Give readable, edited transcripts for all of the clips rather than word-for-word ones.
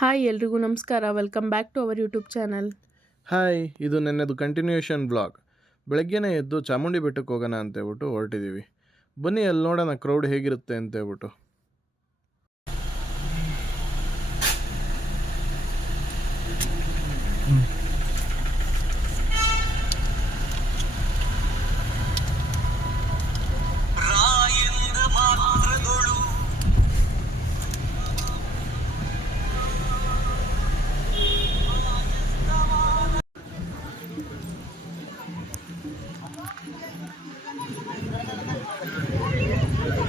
Hi ಎಲ್ರಿಗೂ ನಮಸ್ಕಾರ. Welcome back to our YouTube channel. Hi, ಇದು ನನ್ನದು ಕಂಟಿನ್ಯೂಯೇಷನ್ ಬ್ಲಾಗ್. ಬೆಳಗ್ಗೆನೇ ಎದ್ದು ಚಾಮುಂಡಿ ಬೆಟ್ಟಕ್ಕೆ ಹೋಗೋಣ ಅಂತೇಳ್ಬಿಟ್ಟು ಹೊರಟಿದ್ದೀವಿ. ಬನ್ನಿ ಅಲ್ಲಿ ನೋಡೋಣ ಕ್ರೌಡ್ ಹೇಗಿರುತ್ತೆ ಅಂತೇಳ್ಬಿಟ್ಟು.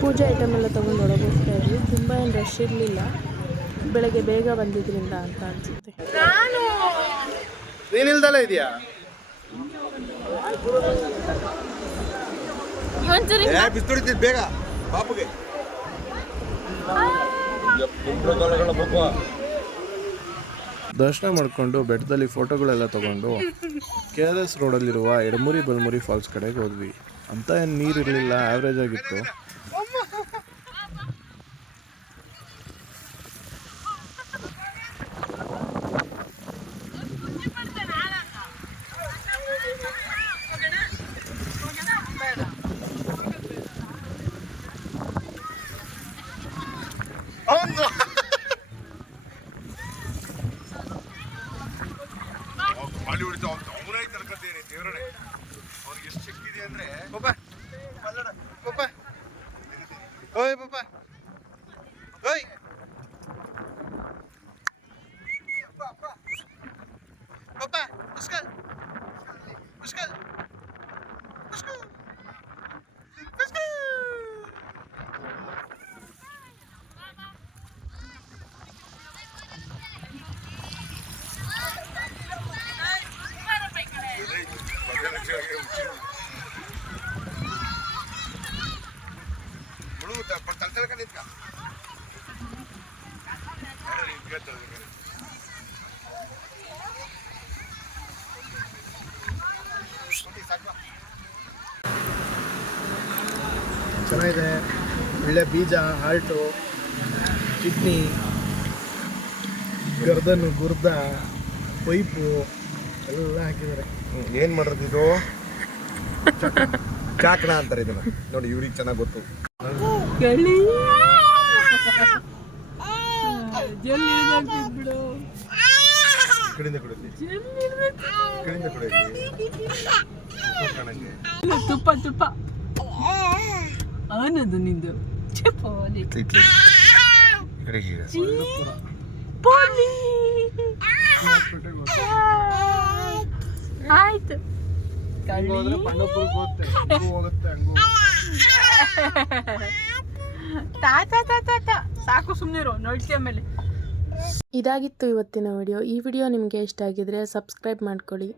ಪೂಜೆ ಐಟಮ್ ಎಲ್ಲ ತೊಗೊಂಡು ಒಳಗೆ ಹೋಗ್ತಾ ಇದ್ವಿ. ತುಂಬ ಏನು ರಶ್ ಇರಲಿಲ್ಲ, ಬೆಳಗ್ಗೆ ಬೇಗ ಬಂದಿದ್ರಿಂದ ಅಂತ ಅನಿಸುತ್ತೆ. ನೀನಿಲ್ದಲ್ಲ ಇದೆಯಾ? ಬೇಗ ಬಾಪುಗೆ ದರ್ಶನ ಮಾಡಿಕೊಂಡು ಬೆಟ್ಟದಲ್ಲಿ ಫೋಟೋಗಳೆಲ್ಲ ತೊಗೊಂಡು KRS ರೋಡಲ್ಲಿರುವ ಎಡಮುರಿ ಬಲಮುರಿ ಫಾಲ್ಸ್ ಕಡೆಗೆ ಹೋದ್ವಿ. ಅಂತ ಏನು ನೀರಿರಲಿಲ್ಲ, ಆವ್ರೇಜ್ ಆಗಿತ್ತು. ಅವನಾಗಿ ತಳ್ಕೊತೇನೆ ದೇವರೇ, ಅವ್ರಿಗೆ ಎಷ್ಟು ಶಕ್ತಿ ಇದೆ ಅಂದ್ರೆ. ಓಯ್ ಪಾಪ, ಓಯ್ ಪಾಪ, ಉಸ್ಕಲ್ ಉಸ್ಕಲ್ ಉಸ್ಕಲ್ ಉಸ್ಕಲ್. ಚೆನ್ನಾಗಿದೆ. ಒಳ್ಳೆ ಬೀಜ, ಹಾಲ್ಟು, ಕಿಡ್ನಿ, ಗರ್ದನು, ಗುರ್ದ, ಪೈಪು ಎಲ್ಲ ಹಾಕಿದ್ದಾರೆ. ಏನ್ ಮಾಡೋದು ಇದು? ಚಾಕಣ ಅಂತಾರೆ ಇದನ್ನ. ನೋಡಿ, ಇವ್ರಿಗೆ ಚೆನ್ನಾಗಿ ಗೊತ್ತು. ಕಡಿಂದ ಕೊಡಲಿ, ಕಡಿಂದ ಕೊಡಲಿ. ತುಪ್ಪ ತುಪ್ಪ ಅವನದು ನಿಂದು ಆಯ್ತು. ಸಾಕು, ಸುಮ್ಮನಿರು, ನೋಡ್ತೀಯ ಮೇಲೆ. ಇದಾಗಿತ್ತು ಇವತ್ತಿನ ವಿಡಿಯೋ. ಈ ವಿಡಿಯೋ ನಿಮಗೆ ಇಷ್ಟ ಆಗಿದ್ರೆ ಸಬ್ಸ್ಕ್ರೈಬ್ ಮಾಡ್ಕೊಳ್ಳಿ.